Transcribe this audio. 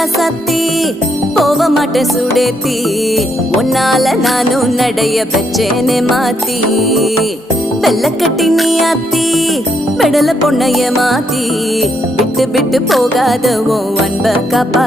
ராசாத்தி போக மாட்டேன் சுடேத்தி உன்னால நானும் நடைய பெச்சேனே மாத்தி வெள்ளக்கட்டி நீ ஆத்தி பெடல பொண்ணைய மாத்தி விட்டு விட்டு போகாத உன் அன்ப காப்பா